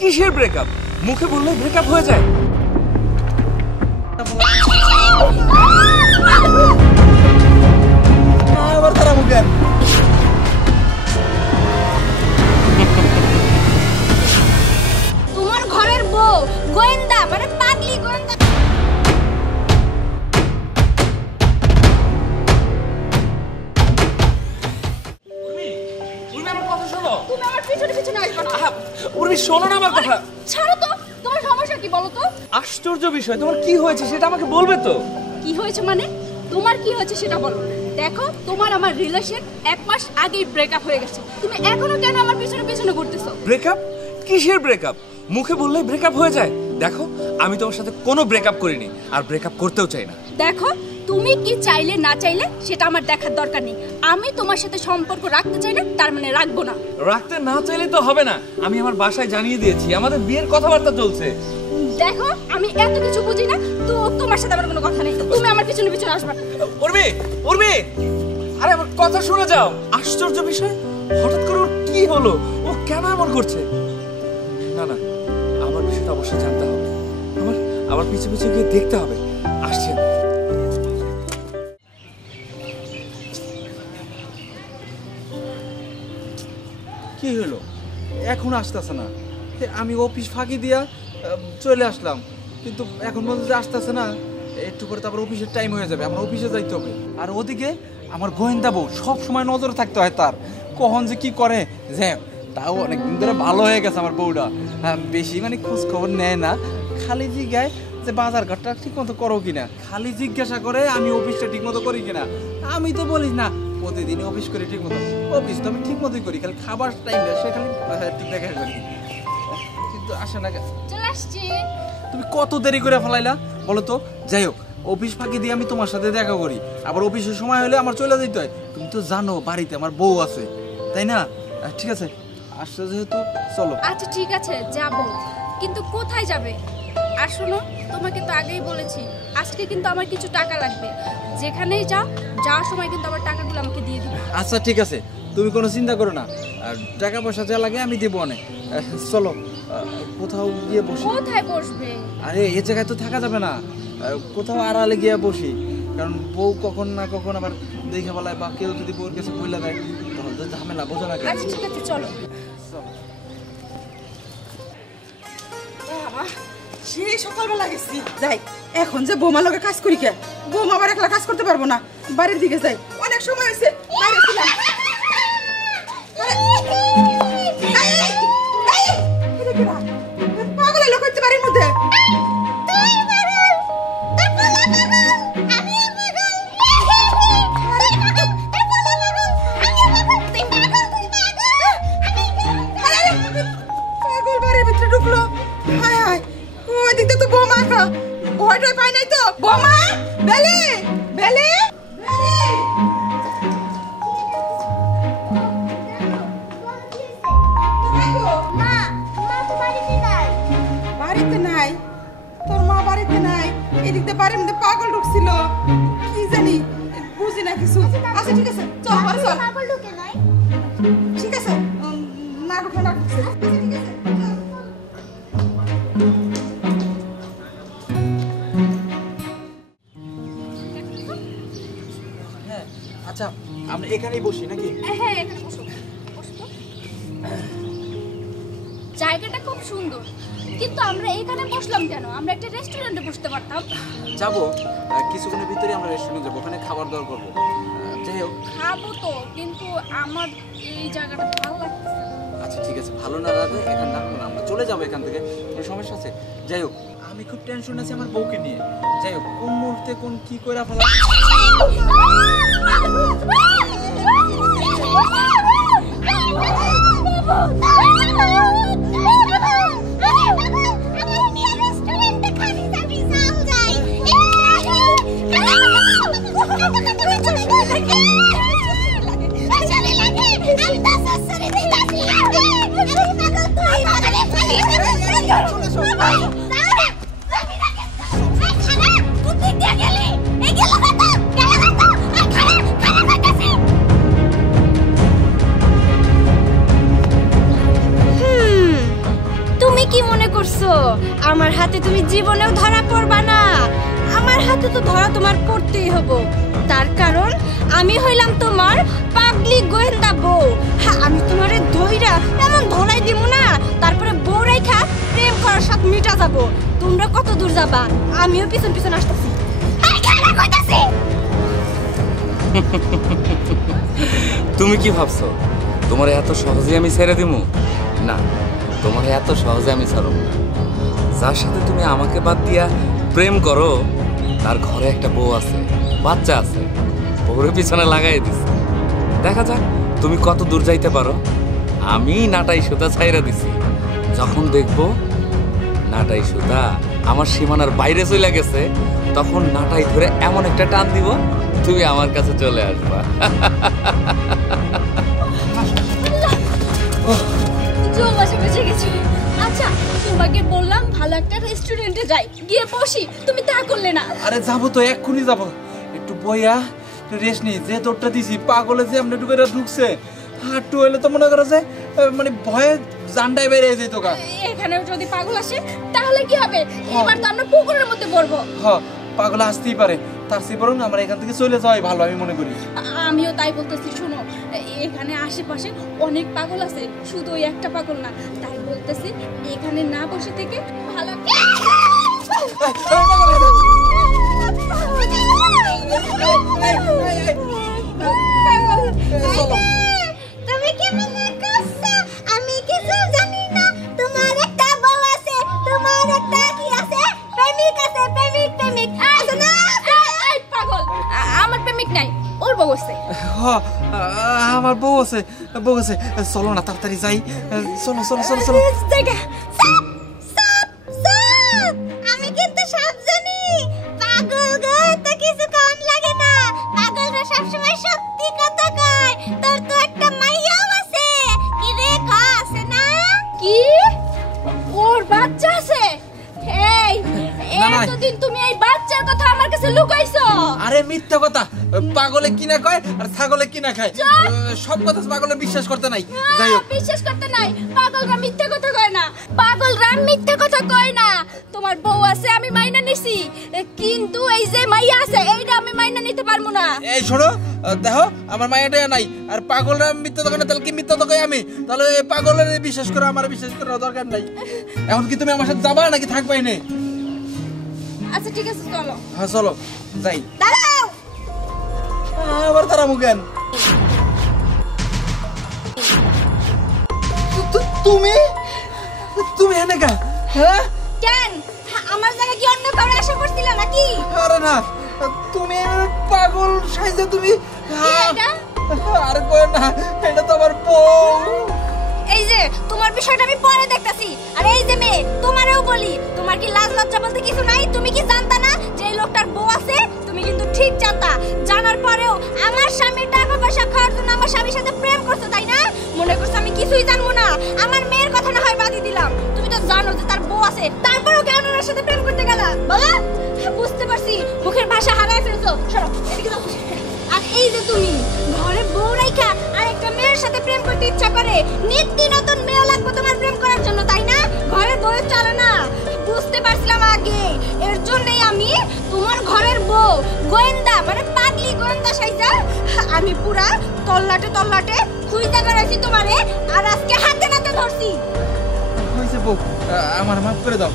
কিসের ব্রেকআপ? মুখে বললে ব্রেকআপ হয়ে যায়। আবার তারা মুখে তোমার ঘরের বউ গোয়েন্দা মানে পাগলি গোয়েন্দা। উর্মি আমার কথা শোনো। তুমি আমার পিছনে পিছনে আসবে না। উর্মি শোনো না আমার কথা। ছাড়ো তো, তোমার সমস্যা কি বলো তো? আশ্চর্য বিষয়, তোমার কি হয়েছে সেটা আমাকে বলবে তো? কি হয়েছে মানে? তোমার কি হয়েছে সেটা বলো। দেখো, তোমার আমার রিলেশন 1 মাস আগেই ব্রেকআপ হয়ে গেছে। তুমি এখনো কেন আমার পিছনে পিছনে ঘুরতেছো? ব্রেকআপ? কিসের ব্রেকআপ? মুখে বললে ব্রেকআপ হয়ে যায়। দেখো, আমি তোমার সাথে কোনো ব্রেকআপ করিনি আর ব্রেকআপ করতেও চাই না। দেখো, তুমি কি চাইলে না চাইলে সেটা আমার দেখার দরকার নেই। আমি তোমার সাথে সম্পর্ক রাখতে চাই না, তার মানে রাখবো না। রাখতে না চাইলে তো হবে না। আমি আমার বাসায় জানিয়ে দিয়েছি, আমাদের বিয়ের কথাবার্তা চলছে। দেখো, আমি এত কিছু বুঝি না, তো তোমার সাথে আমার কোনো কথা নেই। তুমি আমার পিছনে পিছনে আসবে। উর্মি, উর্মি, আরে আমার কথা শুনে যাও। আশ্চর্য বিষয়, হঠাৎ করে ওর কি হলো? ও কেন এমন করছে? না না, আমার বিষয়টা অবশ্যই জানতে হবে। আমার পিছু পিছু গিয়ে দেখতে হবে। আসছে। কি হলো? এখন আসতেছে না। আমি অফিস ফাঁকি দিয়া চলে আসলাম, কিন্তু এখন পর্যন্ত আসতেছে না। একটু পরে তারপর অফিসের টাইম হয়ে যাবে, আমার অফিসে যাইতে হবে। আর ওদিকে আমার গোয়েন্দা বউ সব সময় নজরে থাকতে হয় তার, কখন যে কি করে। যে তাও অনেকদিন ধরে ভালো হয়ে গেছে আমার বউটা। বেশি মানে খোঁজ খবর নেয় না, খালি জিজ্ঞায় যে বাজার ঘাটটা ঠিক মতো করো কিনা, খালি জিজ্ঞাসা করে আমি অফিসটা ঠিক মতো করি কিনা। আমি তো বলিস না প্রতিদিনই অফিস করি ঠিক মতো। অফিস তো আমি ঠিক মতোই করি, খালি খাবার টাইমটা সে খালি ঠিক দেখা করি, কিন্তু আসে না। চলে আসছি। তুমি কত দেরি করে ফেলাইলা বলো তো? যাই হোক, অফিস ফাঁকি দিয়ে আমি তোমার সাথে দেখা করি, আবার অফিসের সময় হলে আমার চলে যেতে হয়। তুমি তো জানো বাড়িতে আমার বউ আছে, তাই না? ঠিক আছে, আসছে যেহেতু চলো। আচ্ছা ঠিক আছে, যাবো, কিন্তু কোথায় যাবে? আর শোনো, তোমাকে তো আগেই বলেছি আজকে কিন্তু আমার কিছু টাকা লাগবে। যেখানেই যাও, যাওয়ার সময় কিন্তু আমার টাকাগুলো আমাকে দিয়ে দিবে। আচ্ছা ঠিক আছে, তুমি কোনো চিন্তা করো না, আর টাকা পয়সা যা লাগে আমি দেবো অনেক। চলো কোথাও গিয়ে বসি। কোথায় বসবে? আরে এই জায়গায় তো থাকা যাবে না, কোথাও আড়ালে গিয়ে বসি, কারণ বউ কখন না কখন আবার দেখে বলায়, বা কেউ যদি বউর কাছে বইলা দেয় তখন তো ঝামেলা, বোঝো না? আচ্ছা ঠিক আছে, চলো। সেই সকালবেলা গেছি, যাই এখন যে বৌমা লগে কাজ করি কে? বৌমা আবার একলা কাজ করতে পারবো না, বাড়ির দিকে যাই। অনেক সময় হয়েছে বাইরে ছিলাম। পাগলের লোক হচ্ছে বাড়ির মধ্যে। পাগল বাড়ির ভিতরে ঢুকলো। হায় হায়, ওই দিকটা তো বৌমা একা, ভয়টা পাই নাই তো। বৌমা, বেলে বেলে বাড়িতে নাই। তোর মা বাড়িতে নাই, এদিক দিয়ে বাড়ির মধ্যে পাগল ঢুকছিল, কি জানি বুঝি না কিছু। আচ্ছা ঠিক আছে, চল ঘরে চল। ঠিক আছে, না ঢুকলে না ঢুকছে। আচ্ছা ঠিক আছে, আচ্ছা আমরা এখানেই বসি নাকি? হ্যাঁ, এখানে বসো। বসো তো। জায়গাটা খুব সুন্দর, কিন্তু আমরা এখানে বসলাম কেন? আমরা একটা রেস্টুরেন্টে বসতে পারতাম। যাবো, কিছুক্ষণের ভিতরে আমরা রেস্টুরেন্টে যাবো, ওখানে খাবার দাবার করবো। যাই হোক, খাবো তো, কিন্তু আমার এই জায়গাটা ভালো লাগছে না। আচ্ছা ঠিক আছে, ভালো না লাগে এখানে থাকবো না, আমরা চলে যাবো এখান থেকে, কোনো সমস্যা আছে? যাই হোক, আমি খুব টেনশন আছি আমার বউকে নিয়ে। যাই হোক, কোন মুহূর্তে কোন কি করে ফেলা। কি মনে করছো আমার হাতে তুমি জীবনেও ধরা পড়বা না? আমার হাতে তো ধরা তোমার পড়তেই হবো। তার কারণ আমি হইলাম তোমার পাগলি গোয়েন্দা বউ। হ্যাঁ, আমি তোমারে ধইরা এমন ধলাই দিব না, তারপরে বউ রাইখা প্রেম করার সাথে মিটা যাবো। তোমরা কত দূর যাবা আমিও পিছন পিছন আসতেছি। তুমি কি ভাবছো তোমার এত সহজে আমি ছেড়ে দিমু? না, তোমার এত সহজে আমি ছাড়ব না। যার সাথে তুমি আমাকে বাদ দিয়া প্রেম করো তার ঘরে একটা বউ আছে, বাচ্চা আছে, বউরের পিছনে লাগাই দিছে। দেখা যাক তুমি কত দূর যাইতে পারো। আমি নাটাই সুতা ছাইরা দিছি, যখন দেখবো নাটাই সুতা আমার সীমানার বাইরে চলে গেছে, তখন নাটাই ধরে এমন একটা টান দিব তুমি আমার কাছে চলে আসবা। জমাসে বেঁচে গেছি। আচ্ছা, তোমাকে বললাম ভালো একটা রেস্টুরেন্টে যাই, গিয়ে বসি, তুমি তা করলে না। আরে যাবো তো, এক্ষুনি যাবো। একটু বইয়া রেস্ট নিই, যে তোরটা দিছি পাগলে যে আমরা ঢুকে ঢুকছে। হাঁটু হইলে তো মনে করো যে মানে ভয়ে জান্ডায় বেড়ে যেত গা। এখানেও যদি পাগল আসে তাহলে কি হবে? এবার তো আমরা পুকুরের মধ্যে পড়বো। হ্যাঁ, পাগল আসতেই পারে, তার চেয়ে বরং আমরা এখান থেকে চলে যাওয়াই ভালো আমি মনে করি। আমিও তাই বলতেছি। শোনো, এখানে আশেপাশে অনেক পাগল আছে, শুধু ওই একটা পাগল না। তাই বলতেছি এখানে না বসে থেকে ভালো তুমি কি মনে করছো আমি কিছু জানি না? তোমার একটা বউ আছে, তোমার একটা কি আছে, প্রেমিক আছে, প্রেমিক আছে না? এই পাগল, আমার প্রেমিক নাই, ওর বউ আছে। হ্যাঁ, আমার বউ আছে, বউ আছে। চলো না, তাড়াতাড়ি যাই। চলো চলো চলো চলো। জায়গা সাপ সাপ সাপ, আমি কিন্তু সব জানি। পাগল গো, তো কিছু কম লাগে না। পাগলরা সবসময় সত্যি কথা কয়। তোর তো একটা মাইয়াও আছে, কি রে আছে না? কি? ওর বাচ্চা আছে? এই না, না। এতদিন তুমি এই বাচ্চার কথা আমার কাছে লুকাইছো। আরে মিথ্যা কথা, পাগলে কিনা কয় আর ছাগলে কিনা খায়। সব কথা পাগলে বিশ্বাস করতে নাই। যাই হোক, বিশ্বাস করতে নাই, পাগলরা মিথ্যা কথা কয় না, পাগলরা মিথ্যা কথা কয় না। তোমার বউ আছে আমি মাইনা নিছি, কিন্তু এই যে মাইয়া আছে এইটা আমি মাইনা নিতে পারবো না। এই শোনো, দেখো আমার মায়াটা নাই, আর পাগলরা মিথ্যা দোকানে তাহলে কি মিথ্যা দোকানে আমি, তাহলে পাগলের বিশ্বাস করো, আমার বিশ্বাস করার দরকার নাই। এখন কি তুমি আমার সাথে যাবা নাকি থাকবাই নে? আচ্ছা ঠিক আছে, চলো। হ্যাঁ চলো যাই। দাঁড়াও, আবার তারা মুখেন। তুমি তুমি এনে কা? হ্যাঁ, কেন আমার জায়গা কি অন্য কাউরে আশা করছিল নাকি? আরে না, তুমি পাগল সাইজে তুমি। এটা? আরে কই না, এটা তো আমার বউ। এই যে তোমার বিষয়টা আমি পরে দেখতাছি। আর এই যে মেয়ে, তোমারেও বলি, তোমার কি লাজ লজ্জা বলতে কিছু নাই? তুমি কি জানতা না যে এই লোকটার বউ আছে? তুমি কিন্তু ঠিক জানতা, জানার পরেও আমার স্বামীর টাকা পয়সা খাওয়ার জন্য আমার স্বামীর সাথে প্রেম করছো, তাই না? মনে করছো আমি কিছুই জানবো না? আমার মেয়ের কথা না হয় বাদই দিলাম, তুমি তো জানো যে তার বউ আছে, তারপরেও কেন ওর সাথে প্রেম করতে গেলা বলো? বুঝতে পারছি, মুখের ভাষা হারায় ফেলছো। সরো, এদিকে যাও। আর এই যে তুমি ঘরে বউ রাইখা আরেকটা মেয়ের সাথে প্রেম করতে ইচ্ছা করে, নিত্য নতুন মেয়ে লাগবে তোমার প্রেম করার জন্য, তাই না? ঘরে বউ চলে না, বুঝতে পারছিলাম আগে। এর জন্যই আমি তোমার ঘরের বউ গোয়েন্দা মানে পাগলি গোয়েন্দা সাইজা আমি পুরা তল্লাটে খুঁজতে বেড়াইছি তোমারে, আর আজকে হাতে নাতে ধরছি। হইছে বউ, আমার মাফ করে দাও,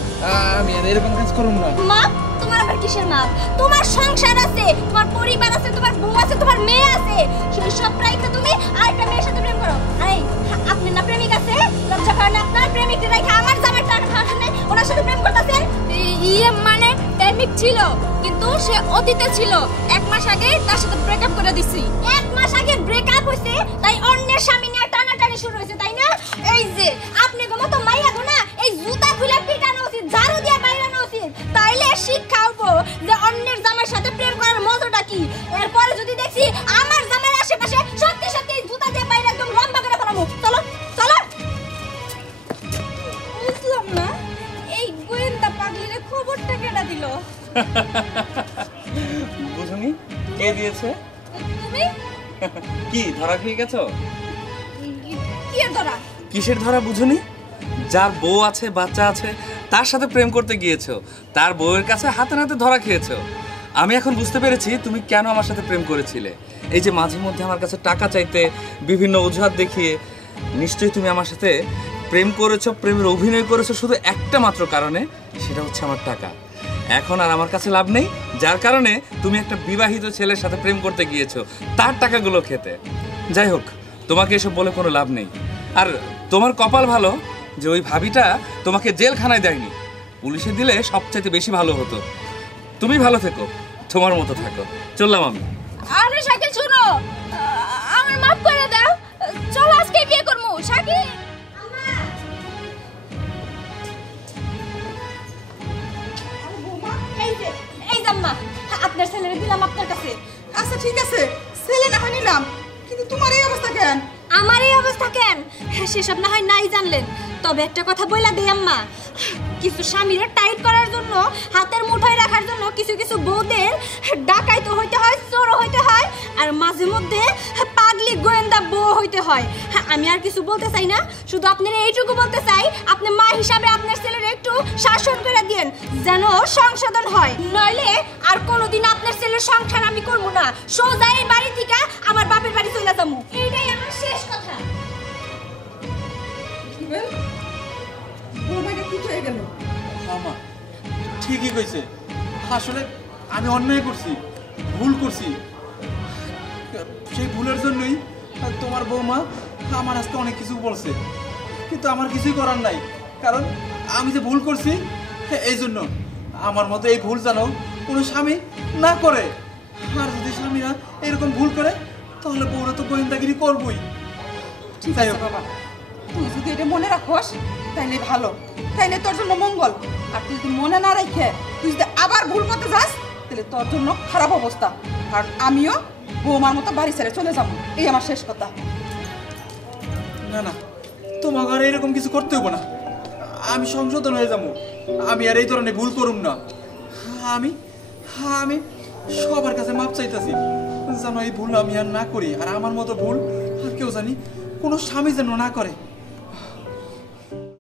আমি আর এরকম কাজ করব না। মাপ? তোমার আবার কিসের মাপ? তোমার সংসার আছে, তোমার পরিবার আছে, তোমার বউ আছে, তোমার মেয়ে আছে, সেই সব রাইখা তুমি আরেকটা মেয়ের সাথে প্রেম করো। আরে আপনি না প্রেমিক আছে, লজ্জা করে না আপনার? প্রেমিককে রাইখা আমার জামাইটা খাওয়ার জন্য ওনার সাথে প্রেম করতেছেন? ইয়ে মানে প্রেমিক ছিল, কিন্তু সে অতীতে ছিল। 1 মাস আগে তার সাথে ব্রেকআপ করে দিছি। 1 মাস আগে ব্রেকআপ হইছে, তাই অন্যের স্বামী নিয়ে টানাটানি শুরু হয়েছে, তাই না? এই যে আপনি গো মতো মাইয়া গো না, এই জুতা খুলে পিটানো উচিত, ঝাড়ু দিয়ে বাইরানো উচিত, তাইলে শিক্ষা হবো যে অন্যের জামাইয়ের সাথে প্রেম করার মজাটা কি। এরপরে যদি দেখছি আমার জামাইয়ের আশেপাশে সত্যি সত্যি এই জুতা দিয়ে বাইরে একদম লম্বা করে ফেলাবো। চলো চলো। বুঝলাম না এই গোয়েন্দা পাগলিরে খবরটা কেডা দিল? বুঝুনি কে দিয়েছে? তুমি? কি ধরা খেয়ে গেছো? কি ধরা? কিসের ধরা বুঝুনি? যার বউ আছে বাচ্চা আছে তার সাথে প্রেম করতে গিয়েছো, তার বউয়ের কাছে হাতে নাতে ধরা খেয়েছো। আমি এখন বুঝতে পেরেছি তুমি কেন আমার সাথে প্রেম করেছিলে। এই যে মাঝে মধ্যে আমার কাছে টাকা চাইতে বিভিন্ন অজুহাত দেখিয়ে, নিশ্চয়ই তুমি আমার সাথে প্রেম করেছো, প্রেমের অভিনয় করেছো শুধু একটা মাত্র কারণে, সেটা হচ্ছে আমার টাকা। এখন আর আমার কাছে লাভ নেই, যার কারণে তুমি একটা বিবাহিত ছেলের সাথে প্রেম করতে গিয়েছো তার টাকাগুলো খেতে। যাই হোক, তোমাকে এসব বলে কোনো লাভ নেই। আর তোমার কপাল ভালো যে ওই ভাবিটা তোমাকে জেলখানায় দেয়নি, পুলিশে দিলে সবচাইতে বেশি ভালো হতো। তুমি ভালো থেকো, তোমার মতো থাকো, চললাম আমি। আরে শাকিল শুনো, আমার মাফ করে দাও, চলো আজকে বিয়ে করবো। শাকিল এই জাম্মা, আপনার ছেলেরে দিলাম আপনার কাছে। আচ্ছা ঠিক আছে, ছেলে না হয় নিলাম, কিন্তু তোমার এই অবস্থা কেন? আমার এই অবস্থা কেন সেসব না হয় নাই জানলেন, তবে একটা কথা বইলা দেই আম্মা, কিছু স্বামীরা টাইট করার জন্য, হাতের মুঠোয় রাখার জন্য কিছু কিছু বউদের ডাকাইতে হইতে হয়, চোরও হইতে হয়, আর মাঝে মধ্যে পাগলি গোয়েন্দা বউ হইতে হয়। আমি আর কিছু বলতে চাই না, শুধু আপনার এইটুকু বলতে চাই, আপনি মা হিসাবে আপনার ছেলের একটু শাসন করে দিয়েন যেন সংশোধন হয়, নইলে আর কোনোদিন আপনার ছেলের সংসার আমি করবো না, সোজা এই বাড়ি থেকে আমার বাপের বাড়ি চলে যাবো, এইটাই আমার শেষ কথা। শিবেল, বৌমাকে কি হয়ে গেল? আমা ঠিকই কইছে, আসলে আমি অন্যায় করছি, ভুল করছি। সেই ভুলের জন্যই তোমার বৌমা আমার আজকে অনেক কিছু বলছে, কিন্তু আমার কিছুই করার নাই, কারণ আমি যে ভুল করছি এই জন্য। আমার মতো এই ভুল যেন কোনো স্বামী না করে, আর যদি স্বামীরা এরকম ভুল করে তাহলে বউরা তো গোয়েন্দাগিরি করবই। ঠিক আছে বাবা, তুই যদি এটা মনে রাখোস তাইলে ভালো, তাইলে তোর জন্য মঙ্গল। আর তুই যদি মনে না রেখে তুই যদি আবার ভুল করতে যাস তাহলে তোর জন্য খারাপ অবস্থা। আর আমিও বৌমার মতো বাড়ি ছেড়ে চলে যাবো, এই আমার শেষ কথা। না না, তোমাকে আর এরকম কিছু করতে হবো না, আমি সংশোধন হয়ে যাবো, আমি আর এই ধরনের ভুল করুম না। আমি আমি সবার কাছে মাপ চাইতেছি যেন এই ভুল আমি আর না করি, আর আমার মতো ভুল আর কেউ জানি কোনো স্বামী যেন না করে।